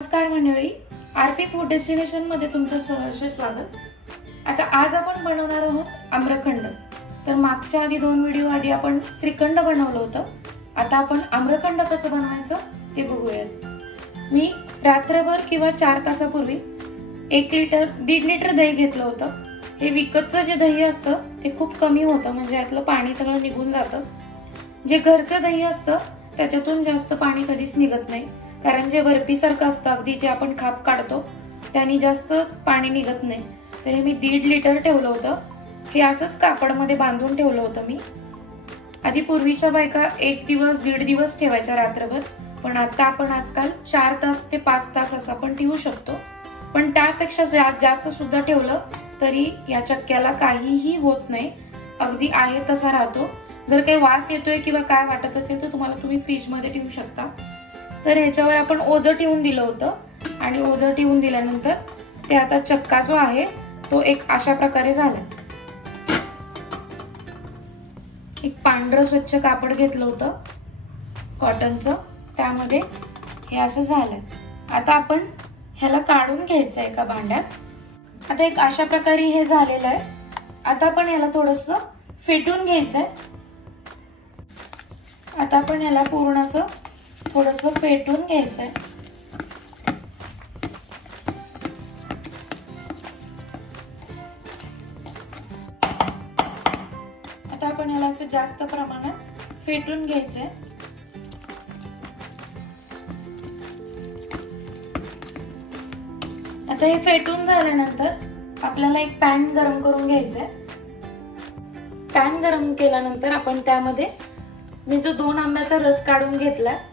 नमस्कार मंडळी, RP food destination मध्ये तुमचं सहर्ष स्वागत। आता आज आपण बनवणार आहोत आम्रखंड। तर मागच्या आधी 2 व्हिडिओ आधी आपण श्रीखंड बनवलं होतं। आता आपण आम्रखंड कसं बनवायचं ते बघूयात। मी रात्रभर किंवा 4 तासापूर्वी 1 लिटर 1.5 लिटर दही घेतलं होतं। हे विकतचं जे दही असतं ते खूप कमी होतं, म्हणजे यातलं पाणी सगळं निघून जातं। जे घरचं दही असतं त्याच्यातून जास्त पाणी कधीच निघत नाही, कारण जे बर्फीसारखं असतं अगदी जे आपण खाप काढतो त्याने जास्त पाणी निघत नाही। तर हे मी 1.5 लिटर ठेवलं होतं। हे असंच कापडमध्ये बांधून ठेवलं होतं मी। आधी पूर्वीच्या बायका 1 दिवस 1.5 दिवस ठेवायच्या रात्रभर, पण आता आपण आजकाल 4 तास ते 5 तास असं आपण ठेवू शकतो। पण त्यापेक्षा जास्त सुद्धा ठेवलं तरी या चक्क्याला काहीही होत नाही, अगदी आहे तसा राहतो। जर काही वास येतोय किंवा काय वाटत असेल तर तुम्ही फ्रीज मध्ये ठेवू शकता। तर ह्याच्यावर आपण ओझं ठेवून दिलं होतं आणि ओझं ठेवून दिल्यानंतर ते आता चक्का जो आहे तो एक अशा प्रकारे झाला। एक पांढरं स्वच्छ कापड घेतलं होतं कॉटनचं, त्यामध्ये हे असं झालंय। आता आपण ह्याला काढून घ्यायचं एका भांड्यात। आता एक अशा प्रकारे हे झालेलं आहे। आता आपण याला थोडंसं फेटून घ्यायचंय। आता आपण याला पूर्ण असं थोडंसं फेटून घ्यायचंय। आता आपण याला असं जास्त प्रमाणात फेटून घ्यायचंय। आता हे फेटून झाल्यानंतर आपल्याला एक पॅन गरम करून घ्यायचंय। पॅन गरम केल्यानंतर आपण त्यामध्ये मी जो 2 आंब्याचा रस काढून घेतलाय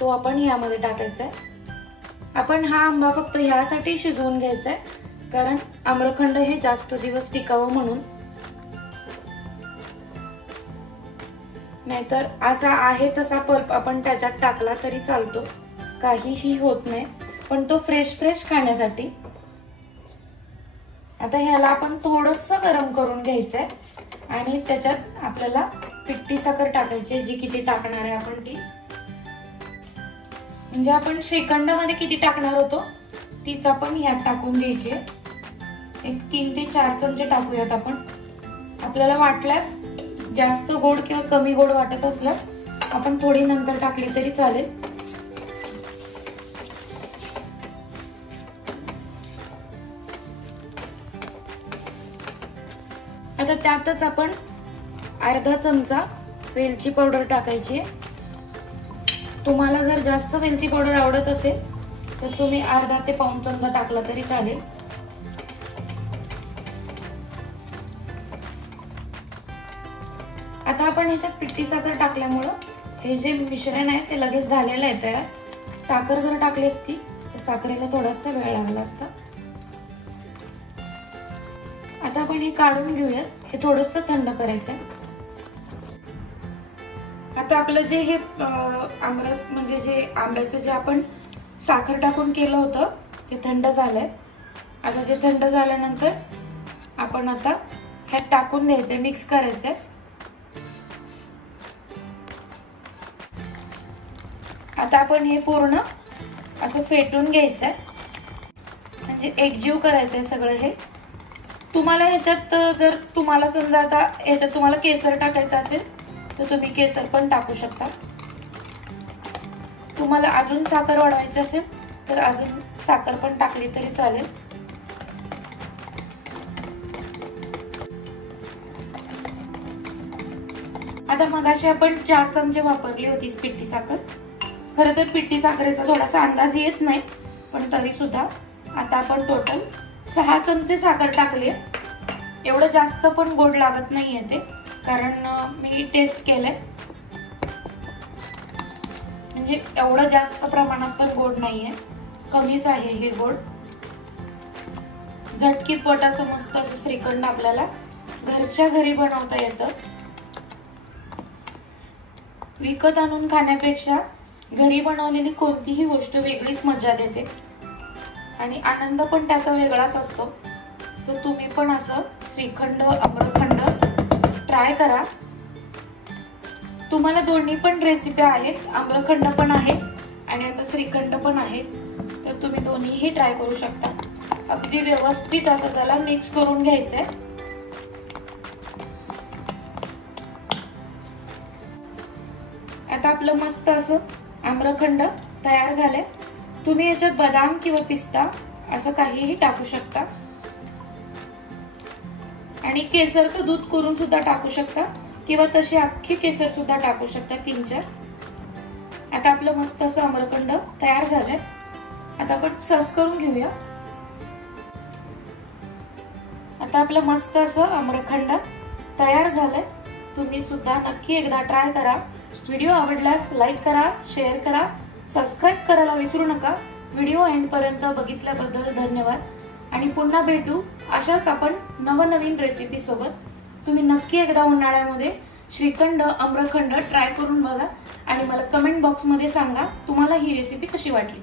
तो आपण यामध्ये टाकायचा आहे। आपण हा आंबा फक्त ह्यासाठी शिजवून घ्यायचा आहे कारण आम्रखंड हे जास्त दिवस टिकावं म्हणून, नाहीतर असा आहे तसा पल्प आपण त्याच्यात टाकला तरी चालतो, काहीही होत नाही, पण तो फ्रेश खाण्यासाठी। आता ह्याला आपण थोडंसं गरम करून घ्यायचंय आणि त्याच्यात आपल्याला पिठी साखर टाकायची, जी किती टाकणार आहे आपण ती, म्हणजे आपण श्रीखंड मध्ये किती टाकणार होतो तीच आपण ह्यात टाकून घ्यायची। एक 3 ते 4 चमचे टाकूयात आपण। आपल्याला वाटल्यास जास्त गोड किंवा कमी गोड वाटत असल्यास आपण थोडी नंतर टाकली तरी चालेल। आता त्यातच आपण अर्धा चमचा वेलची पावडर टाकायची। तुम्हाला जर जास्त वेलची पावडर आवडत असेल तर तुम्ही अर्धा ते पाऊण चमचा टाकला तरी चालेल। आता आपण ह्याच्यात पिठी साखर टाकल्यामुळं हे जे मिश्रण आहे ते लगेच झालेलं आहे तयार। साखर जर टाकली असती तर साखरेला थोडासा वेळ लागला असता। आता आपण हे काढून घेऊयात, हे थोडंसं थंड करायचंय। आता आपलं जे हे आमरस म्हणजे जे आंब्याचं जे आपण साखर टाकून केलं होतं ते थंड झालंय। आता ते थंड झाल्यानंतर आपण आता ह्यात टाकून द्यायचंय, मिक्स करायचंय। आता आपण हे पूर्ण असं फेटून घ्यायचंय, म्हणजे एकजीव करायचंय सगळं हे। तुम्हाला ह्याच्यात जर तुम्हाला समजा आता ह्याच्यात तुम्हाला केसर टाकायचं असेल तर तुम्ही केसर पण टाकू शकता। तुम्हाला अजून साखर वाढवायची असेल तर अजून साखर पण टाकली तरी चालेल। आता मगाशी आपण 4 चमचे वापरली होती पिठी साखर। खरं तर पिठी साखरेचा थोडासा अंदाज येत नाही, पण तरी सुद्धा आता आपण टोटल 6 चमचे साखर टाकली। एवढं जास्त पण गोड लागत नाहीये ते, कारण मी टेस्ट केलंय, म्हणजे एवढं जास्त प्रमाणात पण गोड नाहीये, कमीच आहे हे गोड। झटकीत पोटाचं मस्त असं श्रीखंड आपल्याला घरच्या घरी बनवता येतं। विकत आणून खाण्यापेक्षा घरी बनवलेली कोणतीही गोष्ट वेगळीच मजा देते आणि आनंद पण त्याचा वेगळाच असतो। तर तुम्ही पण असं श्रीखंड आम्रखंड ट्राय करा। तुम्हाला दोन्ही पण रेसिपी आहेत, आम्रखंड पण आहे आणि आता श्रीखंड पण आहे। तर तुम्ही दोन्हीही ट्राय करू शकता। अगदी व्यवस्थित असं त्याला मिक्स करून घ्यायचंय। आता आपलं मस्त असं आम्रखंड तयार झालंय। तुम्ही याच्यात बदाम किंवा पिस्ता असं काहीही टाकू शकता आणि केसरचं दूध करून सुद्धा टाकू शकता किंवा तसे अख्खे केसर सुद्धा टाकू शकता 3-4। आता आपलं मस्त असं आम्रखंड तयार झालंय। आता आपण सर्व करून घेऊया। आता आपलं मस्त असं आम्रखंड तयार झालंय। तुम्ही सुद्धा नक्की एकदा ट्राय करा। व्हिडिओ आवडल्यास लाईक करा, शेअर करा, सबस्क्राईब करायला विसरू नका। व्हिडिओ एंड पर्यंत बघितल्याबद्दल धन्यवाद आणि पुन्हा भेटू अशाच आपण नवनवीन रेसिपी सोबत। तुम्ही नक्की एकदा उन्हाळ्यामध्ये श्रीखंड आम्रखंड ट्राय करून बघा आणि मला कमेंट बॉक्स मध्ये सांगा तुम्हाला ही रेसिपी कशी वाटली।